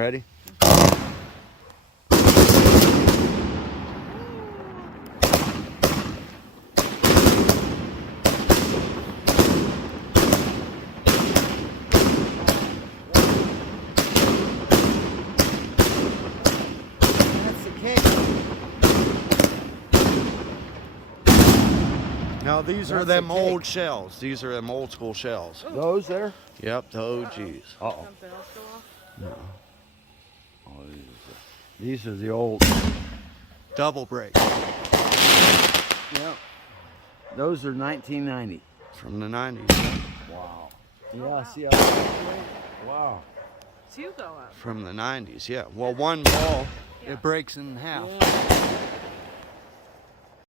Ready? That's the cake. Now these are them old shells. These are them old school shells. Those there? Yep, the OGs. Uh-oh. Something else go off? No. Oh, these are the old. Double break. Yeah. Those are 1990. From the 90s. Wow. Yeah, wow. see how wow. Two go up. From the 90s, yeah. Well, one ball, Yeah. it breaks in half. Yeah.